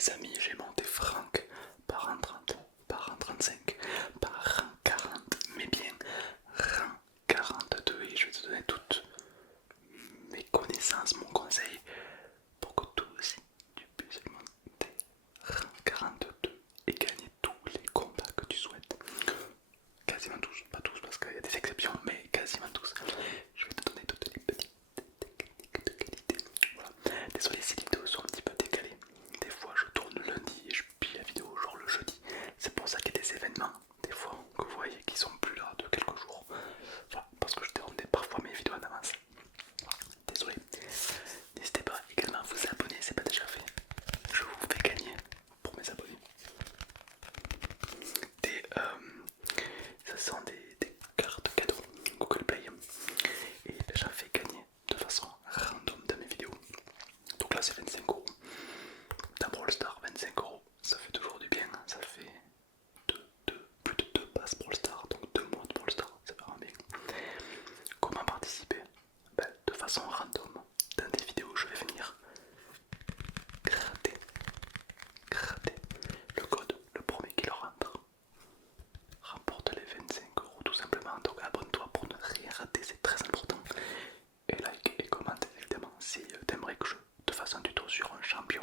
les amis, j'ai monté Franck par rang 30, par rang 35, par rang 40, mais bien rang 42 et je vais te donner toutes mes connaissances, mon conseil pour que toi aussi tu puisses monter rang 42 et gagner tous les combats que tu souhaites. Quasiment tous, pas tous parce qu'il y a des exceptions, mais quasiment tous. Je vais te donner toutes les petites techniques de qualité. Voilà. Désolé si les vidéos sont un petit peu décalées. Des fois je tourne le lundi et je pille la vidéo genre le jeudi. C'est pour ça qu'il y a des événements, des fois que vous voyez qui sont plus là de quelques jours. Voilà, parce que je tourne parfois mes vidéos en avance. Désolé. N'hésitez pas également à vous abonner, c'est pas déjà fait. Je vous fais gagner pour mes abonnés des, ce sont des cartes cadeaux Google Play et j'en fais gagner de façon random dans mes vidéos. Donc là c'est 25€. Dans Brawl Stars, 25€, ça fait toujours du bien, ça fait plus de 2 passes Brawl Stars, donc 2 mois de Brawl Stars, ça va vraiment bien. Comment participer? De façon random, dans des vidéos je vais venir gratter, gratter le code, le premier qui le rentre remporte les 25€ tout simplement. Donc abonne-toi pour ne rien rater, c'est très important. Et like et commente évidemment si t'aimerais que je te fasse un tuto sur un champion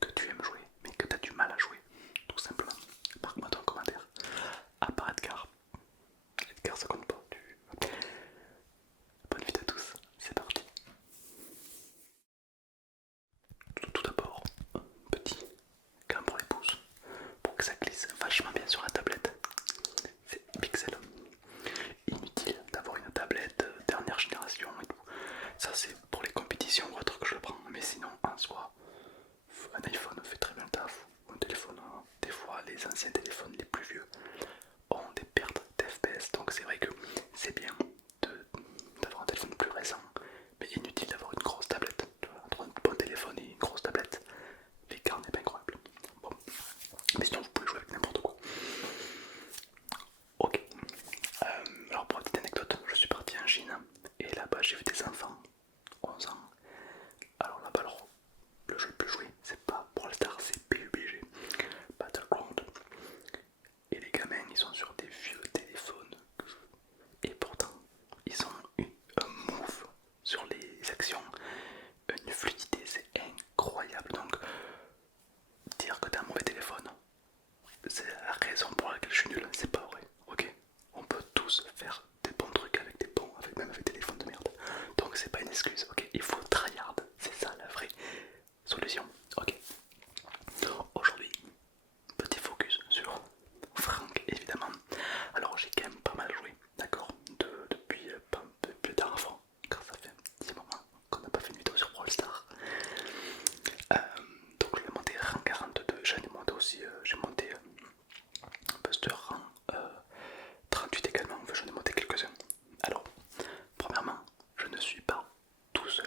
que tu aimes jouer mais que tu as du mal à jouer. Tout simplement. Marque-moi ton commentaire. À part Edgar. Edgar ça compte pas. Bonne vidéo à tous, c'est parti. Tout d'abord, un petit gant pour les pouces pour que ça glisse vachement bien sur la tablette. C'est Pixel. Inutile d'avoir une tablette dernière génération et tout. Ça c'est pour les compétitions ou autre que je le prends. Mais sinon en soi, un iPhone fait très bien le taf. Un téléphone, hein. Des fois les anciens téléphones les plus vieux ont des pertes d'FPS. Donc c'est vrai que c'est bien d'avoir un téléphone plus récent. Mais inutile d'avoir une grosse tablette. Entre un bon téléphone et une grosse tablette, l'écart n'est pas incroyable. Bon. Mais sinon vous pouvez jouer avec n'importe quoi. Ok. Alors pour la petite anecdote, je suis parti en Chine et là-bas j'ai vu des enfants, 11 ans. Alors là-bas, le jeu le plus joué, c'est pas Brawl Stars, c'est PUBG, Battleground. Et les gamins, ils sont sur des vieux téléphones. Et pourtant, ils ont eu un move sur les actions, une fluidité, c'est incroyable. Donc, dire que t'as un mauvais téléphone, c'est la raison pour laquelle je suis nul, c'est pas vrai, ok? On peut tous faire des bons trucs avec des bons, même avec des téléphones de merde. Donc c'est pas une excuse, ok? Il faut tryhard, c'est ça la vraie solution, ok? Aujourd'hui, petit focus sur Franck évidemment. Alors j'ai quand même pas mal joué, d'accord? Depuis la dernière fois, car ça fait un petit moment qu'on n'a pas fait une vidéo sur Brawl Stars. Euh, donc je l'ai monté rang 42, j'en ai monté aussi, j'ai monté Buster rang 38 également, enfin, j'en ai monté quelques-uns. Alors, premièrement, je ne suis pas tout seul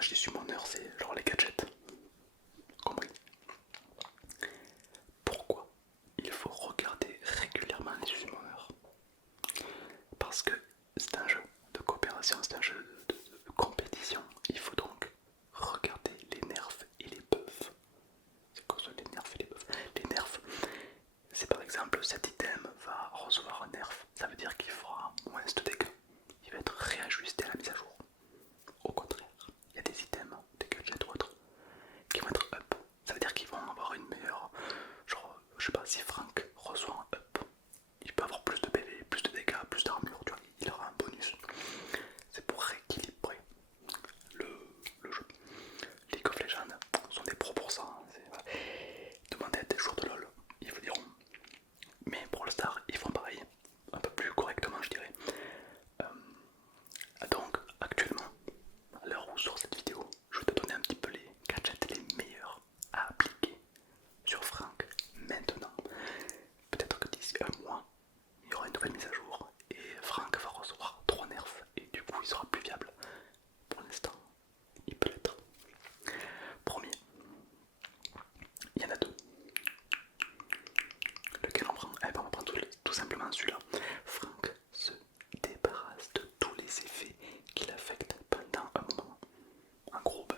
je dis summoner, c'est genre les gadgets. Compris. Pourquoi il faut regarder régulièrement les summoners? Parce que c'est un jeu de coopération, c'est un jeu de compétition. Il faut donc regarder les nerfs et les buffs. C'est quoi ça, les nerfs et les buffs? Les nerfs, c'est par exemple cet item va recevoir un nerf, ça veut dire qu'il fera moins de dégâts. Il va être réajusté à la mise à jour. Au contraire, il y a des items, des gadgets ou autres, qui vont être up. Ça veut dire qu'ils vont avoir une meilleure. Genre, je sais pas, si Frank reçoit un up, il peut avoir plus de PV, plus de dégâts, plus d'armure, tu vois, il aura un bonus. C'est pour rééquilibrer le, le jeu. League of Legends sont des pros pour ça. Voilà. Demandez à des joueurs de LoL, ils vous diront. Mais pour le Star, ils font pareil, un peu plus correctement, je dirais. Donc, actuellement, à l'heure où sort cette vidéo, je vais te donner un petit peu les gadgets les meilleurs à appliquer sur Frank maintenant. Peut-être que d'ici un mois, il y aura une nouvelle mise à jour et Frank va recevoir 3 nerfs et du coup il sera plus viable. Pour l'instant, il peut l'être. Premier, il y en a deux. Lequel on prend? Eh ben on va prendre tout simplement celui-là. Frank se débarrasse de tous les effets qui l'affectent pendant un moment. En gros, bah,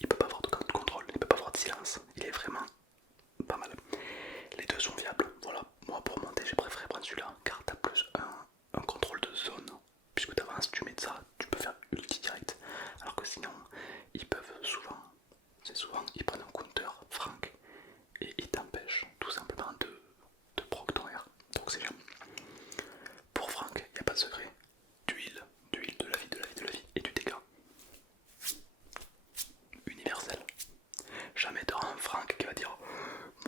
il peut pas avoir de contrôle, il peut pas avoir de silence. Il est vraiment pas mal. Les deux sont viables. Voilà, moi pour monter j'ai préféré prendre celui-là car t'as plus un contrôle de zone. Puisque t'avances, tu mets de ça, tu peux faire ulti direct. Alors que sinon, ils peuvent souvent, c'est souvent, ils prennent un counter Frank et ils t'empêchent tout simplement de proc ton R. Donc c'est bien. Pour Frank, il n'y a pas de secret. D'huile, de la vie, de la vie, de la vie et du dégât. Universel. Jamais t'auras un Frank qui va dire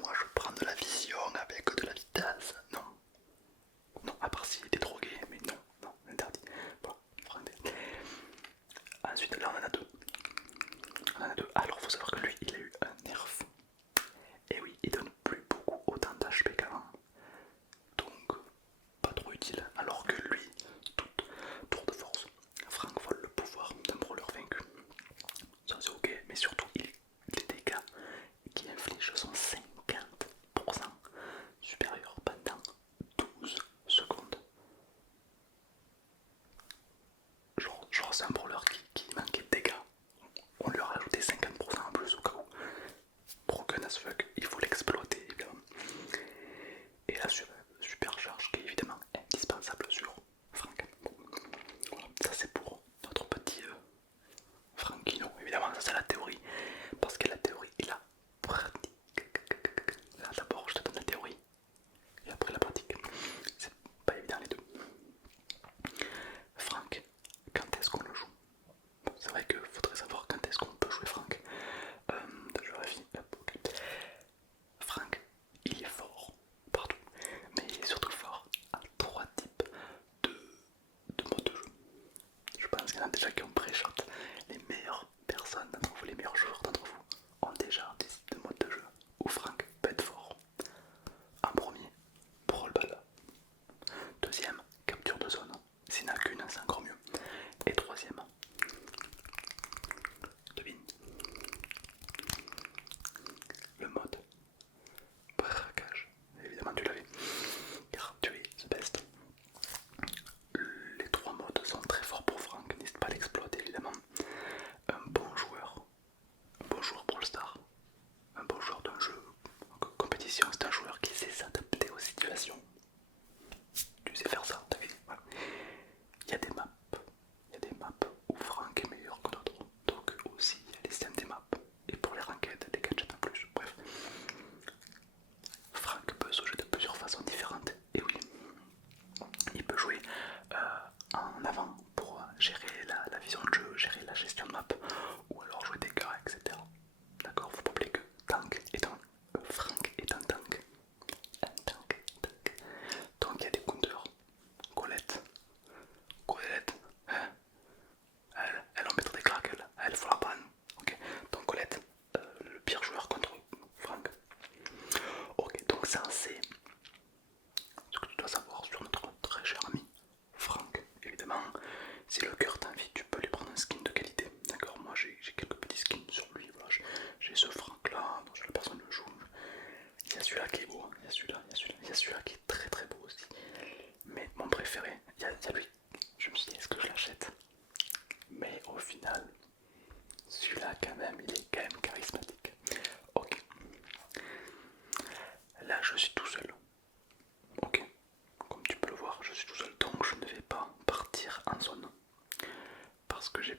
moi je prends de la vision avec de la vitesse. Non. Non, à part s'il était drogué, mais non, non, interdit. Bon, Frank. Ensuite, là on en a deux. On en a deux. Alors faut savoir que lui il a eu un nerf. Et oui, il donne plus beaucoup autant d'HP qu'avant. Donc pas trop utile. Alors que lui, tour de force, Frank vole le pouvoir d'un brawler vaincu. Ça c'est ok, mais surtout les dégâts qui inflige sont 50% supérieurs pendant 12 secondes. Genre c'est un brawler qui manquait de dégâts. On lui a rajouté 50% en plus au cas où. Broken as fuck, il faut l'exploiter évidemment. Et la supercharge qui est évidemment indispensable sur Frank. Bon, voilà, ça c'est pour notre petit Frankino. Évidemment ça c'est la théorie. Parce que la théorie est la pratique. Là d'abord je te donne la théorie et après la pratique. C'est pas évident les deux. Frank, quand est-ce qu'on le joue? Bon, c'est vrai qu'il faudrait savoir quand est-ce qu'on peut jouer Frank. Je vérifie. Frank, il est fort partout, mais il est surtout fort à 3 types de modes de jeu. Je pense qu'il y en a déjà qui ont pré-shot les meilleures personnes d'entre vous, les meilleurs joueurs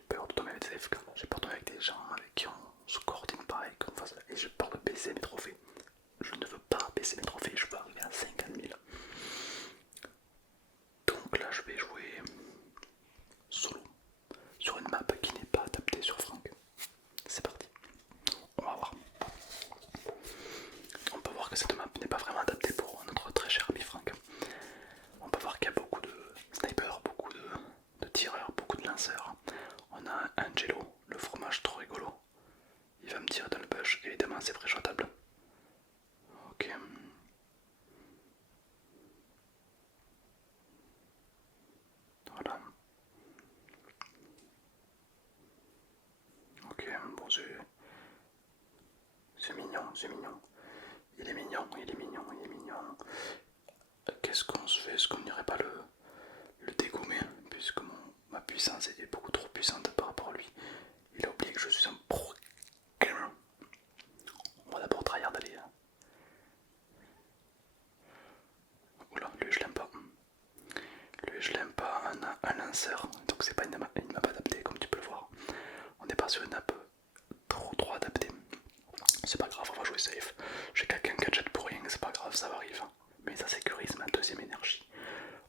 peur de tomber avec des AFK, j'ai peur de tomber avec des gens avec qui on se coordine pareil, et j'ai peur de baisser mes trophées. Je ne veux pas baisser mes trophées, je veux arriver à 50 000. Donc là je vais jouer solo sur une map qui n'est pas adaptée sur Franck. C'est parti, on va voir. On peut voir que cette map n'est pas vraiment adaptée pour notre très cher ami Franck. On peut voir qu'il y a beaucoup de snipers, beaucoup de tireurs, beaucoup de lanceurs. On a un Jello, le fromage trop rigolo. Il va me tirer dans le bush, évidemment c'est très shotable. Ok. Voilà. Ok, bon c'est mignon, c'est mignon. Il est mignon, il est mignon, il est mignon. Qu'est-ce qu'on se fait? Est-ce qu'on n'irait pas le dégommer? Puisque ma puissance est beaucoup trop puissante par rapport à lui. Il a oublié que je suis un pro gamer. On va d'abord tryhard d'aller. Oula, lui je l'aime pas. Lui je l'aime pas, un lanceur. Donc c'est pas une map adaptée comme tu peux le voir. On n'est pas sur une map trop adaptée. C'est pas grave, on va jouer safe. J'ai quelqu'un qui a jet pour rien, c'est pas grave, ça va arriver. Mais ça sécurise ma deuxième énergie.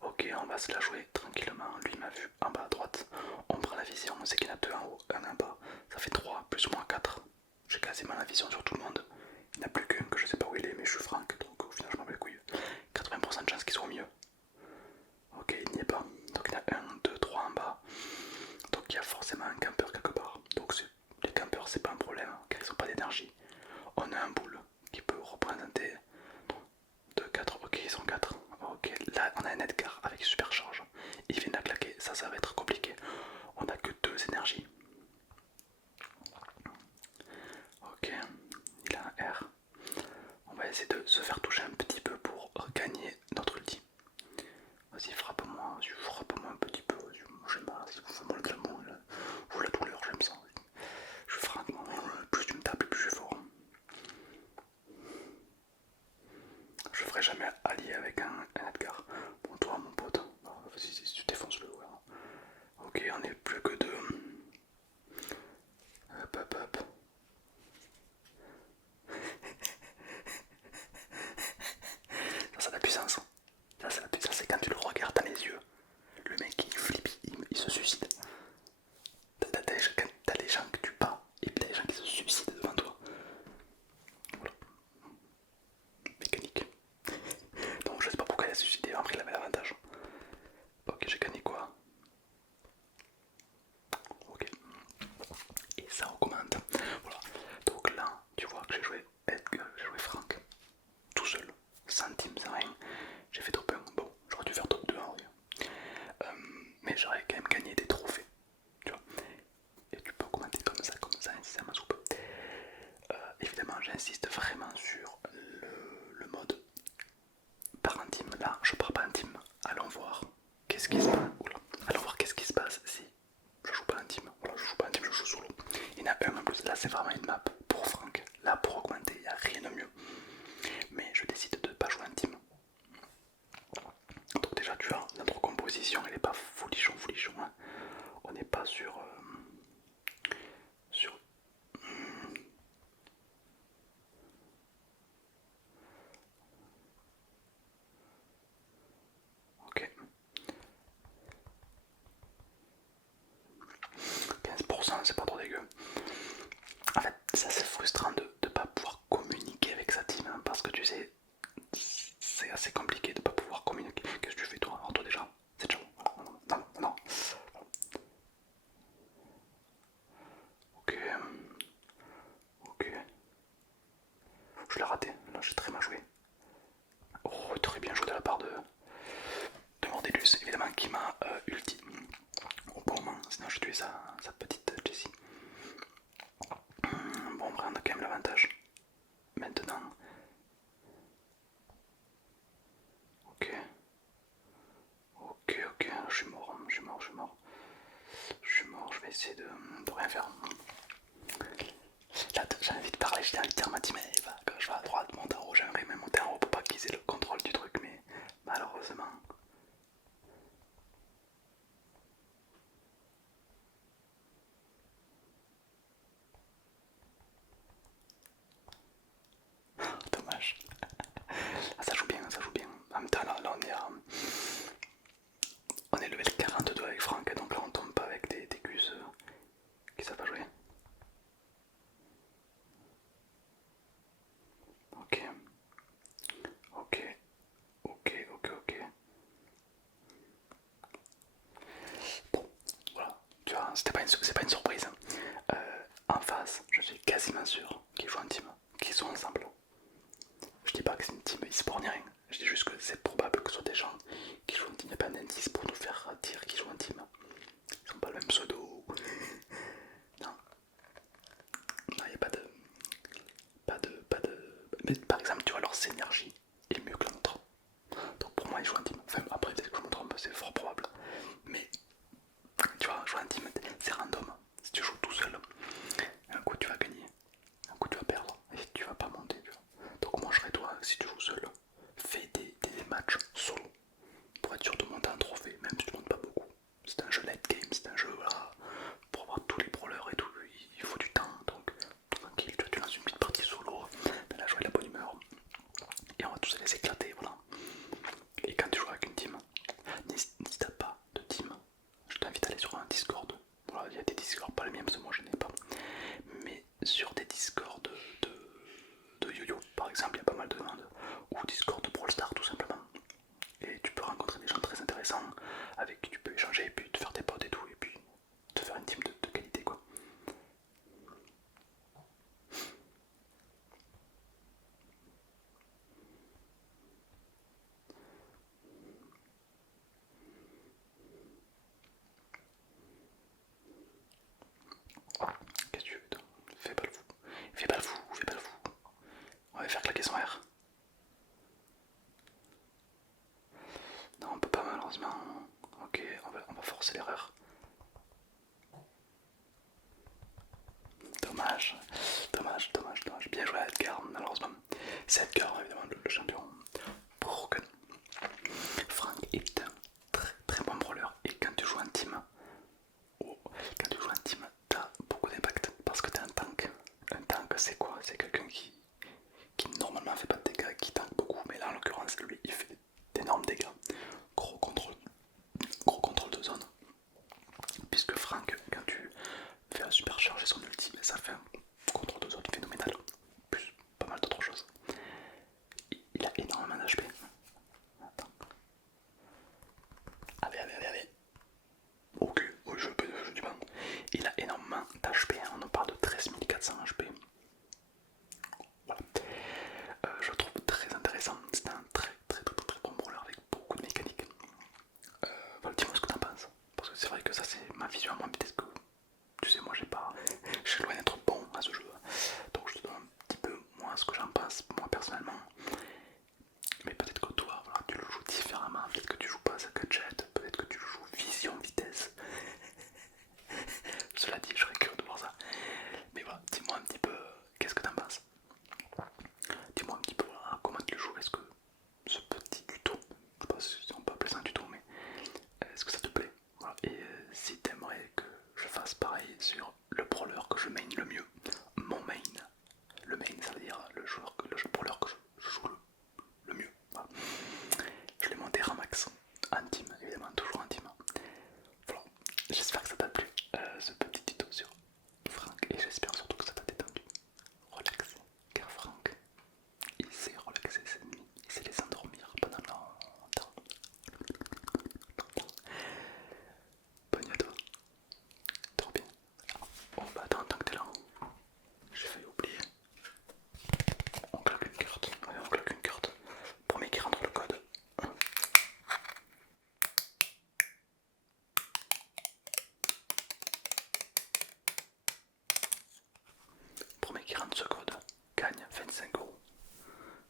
Ok, on va se la jouer tranquillement. Lui m'a vu en bas à droite. On prend la vision, on sait qu'il y en a deux en haut, un en bas. Ça fait 3, plus ou moins 4. J'ai quasiment la vision sur tout le monde. Il n'y en a plus qu'un que je sais pas où il est, mais je suis franc, donc au final je m'en bats les couilles. 80% de chance qu'il soit au milieu. Ok, il n'y est pas. Donc il y en a 1, 2, 3 en bas. Donc il y a forcément un campeur quelque part. Donc les campeurs c'est pas un problème car ils n'ont pas d'énergie. On a un boule qui peut représenter 2, 4, ok ils sont 4. Ok, là on a un Edgar avec super charge. Il vient de la claquer, ça va être compliqué. On a que 2 énergies. Ok, il a un R. On va essayer de se faire toucher un petit peu pour gagner notre ulti. Vas-y, frappe-moi un petit peu. J'aime pas, fais-moi le glamour, ou la douleur, j'aime ça. Je frappe, plus tu me tapes, plus je suis fort. Je ferai jamais allié avec un Edgar. Bon, toi, mon pote, vas-y, si tu défonces le. Ouais. Ok, on est plus que 2. Hop, hop, hop. Ça, c'est la puissance. Ça, c'est la puissance, c'est quand tu le regardes dans les yeux. Le mec, il flippe, il se suicide. T'as les gens que tu bats, et puis t'as les gens qui se suicident devant toi. Voilà. Mécanique. Donc je sais pas pourquoi il a suicidé, après il avait l'avantage. Ok, j'ai gagné quoi? Ok. Et ça augmente. Voilà. Donc là, tu vois que j'ai joué Edgar, j'ai joué Franck. Tout seul. Sans team, sans rien. J'ai fait top 1. Bon, j'aurais dû faire top 2 en vrai. Mais j'aurais quand même gagné des trophées. Tu vois. Et tu peux commenter comme ça, si ça m'a soupe. Évidemment, j'insiste vraiment sur le mode par intime. Là, je pars pas intime. Allons voir qu'est-ce qui se passe. Oula. Allons voir qu'est-ce qui se passe si je joue pas intime. Voilà, je joue pas intime, je joue solo. Il y en a un en plus. Là, c'est vraiment une map pour Franck. Là, pour augmenter, il n'y a rien de mieux. Mais je décide de ne pas jouer intime. Donc déjà, tu vois, notre composition, elle n'est pas folichon. Hein. On n'est pas sur ok. 15%, c'est pas trop dégueu. En fait, ça c'est frustrant de ne pas pouvoir communiquer avec sa team, hein, parce que tu sais, c'est assez compliqué de ne pas pouvoir communiquer. Qu'est-ce que tu fais toi? Alors toi déjà, c'est ciao. Non. Ok. Ok. Je l'ai raté, là j'ai très mal joué. Oh, très bien joué de la part de Mordelus, évidemment, qui m'a ulti au bon moment, sinon je tuais sa petite Jessie. Bon, on a quand même l'avantage. Maintenant. Ok. Ok, je suis mort, je vais essayer de rien faire. Là, j'ai envie de parler, j'ai envie de dire ma team, quand je vais à droite, monte en haut, j'aimerais même monter en haut pour pas qu'ils aient le contrôle du truc, mais malheureusement. c'est pas une surprise. En face, je suis quasiment sûr qu'ils jouent en team, qu'ils sont ensemble. Je dis pas que c'est une team e-sport ni rien, je dis juste que c'est probable que ce soit des gens qui jouent en team independent pour nous faire dire qu'ils jouent en team. Ils sont pas le même pseudo. Non, non, y a pas de. Mais par exemple, tu vois, leur synergie est mieux que la nôtre. Donc pour moi, ils jouent en team. Enfin, après, peut-être que je me trompe, c'est fort probable. Mais tu vois, jouer en team, c'est random. Si tu joues tout seul, un coup tu vas gagner, un coup tu vas perdre et tu vas pas monter. Tu vois. Donc moi, je serais toi, si tu joues seul, fais des matchs solo pour être sûr de monter un trophée, même si tu montes pas beaucoup. C'est un jeu late game, c'est un jeu voilà, pour avoir tous les brawlers et tout, il faut du temps. Donc tranquille, tu lances une petite partie solo, de la joie et la bonne humeur. Et on va tous les éclater, voilà. Et quand tu joues avec une team, n'hésite pas de team. Je t'invite à aller sur un Discord. Voilà, il y a des Discords, pas les miens parce que moi je n'ai pas. Mais sur des Discords de yo-yo, par exemple, il y a pas mal de monde. Ou Discord de Brawl Stars tout simplement. Et tu peux rencontrer des gens très intéressants avec qui tu peux échanger et puis te faire tes potes et tout. Et puis te faire une team de qualité quoi. Qu'est-ce que tu veux toi? Fais pas le fou. Fais pas le fou, fais pas le fou. On va faire claquer son R. Non, on peut pas malheureusement. Ok, on va forcer l'erreur. Dommage, dommage. Bien joué à Edgar, malheureusement. C'est Edgar, évidemment, le champion. Broken. Frank est un très bon brawler. Et quand tu joues en team, oh, quand tu joues en team, t'as beaucoup d'impact parce que t'es un tank. Un tank, c'est quoi? C'est quelqu'un qui normalement fait pas de dégâts, qui tank beaucoup, mais là en l'occurrence, lui, il fait d'énormes dégâts. Gros contrôle, gros contrôle de zone. Puisque Frank, quand tu fais un super charge et son ulti, ça fait un contrôle de zone phénoménal. Plus pas mal d'autres choses. Il a énormément d'HP. Attends. Allez. Ok, oui, je dis pas. Il a énormément d'HP, hein. On en parle de 13 400 HP. Voilà. Je trouve très intéressant. C'est un très bon brawler avec beaucoup de mécanique. Voilà, dis-moi ce que t'en penses. Parce que c'est vrai que ça, c'est ma vision à moi. Peut-être que tu sais, moi, je suis loin d'être bon à ce jeu. Donc, je te donne un petit peu moi ce que j'en pense, moi personnellement. Mais peut-être que toi, voilà, tu le joues différemment. Peut-être que tu joues pas à gadget. Peut-être que tu le joues vision, vitesse. Cela dit, je serais curieux de voir ça. Mais voilà, dis-moi un petit peu qu'est-ce que t'en penses. Dis-moi un petit peu voilà, comment tu le joues. Est-ce que ce petit tuto, je sais pas si on peut appeler ça un tuto, mais est-ce que ça te plaît voilà. Et si t'aimerais que je fasse pareil sur le brawler que je main le mieux, mon main. Le main, ça veut dire le brawler que je joue le mieux. Voilà. Je l'ai monté Ramax en team, évidemment, toujours en team. Voilà, j'espère que ça t'a plu ce petit tuto sur Frank et j'espère surtout que ça t'a détendu, relaxé, car Frank il sait relaxer ses ennemis, il sait les endormir pendant longtemps. Bonne nuit à toi, dors bien. Oh bah attends, tant que t'es là, j'ai failli oublier. On claque une carte, ouais, on claque une carte. Premier qui rentre le code. Premier qui rentre ce code gagne 25 euros.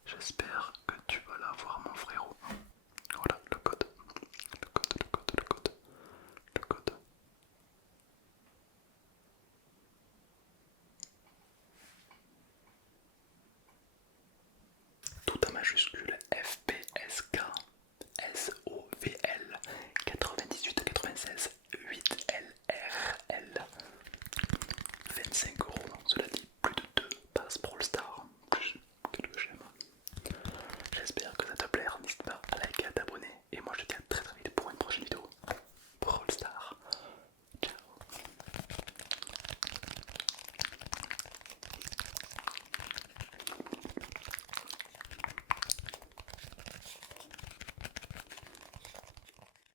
J'espère que tu vas l'avoir mon frérot. Voilà le code. Le code. Tout en majuscule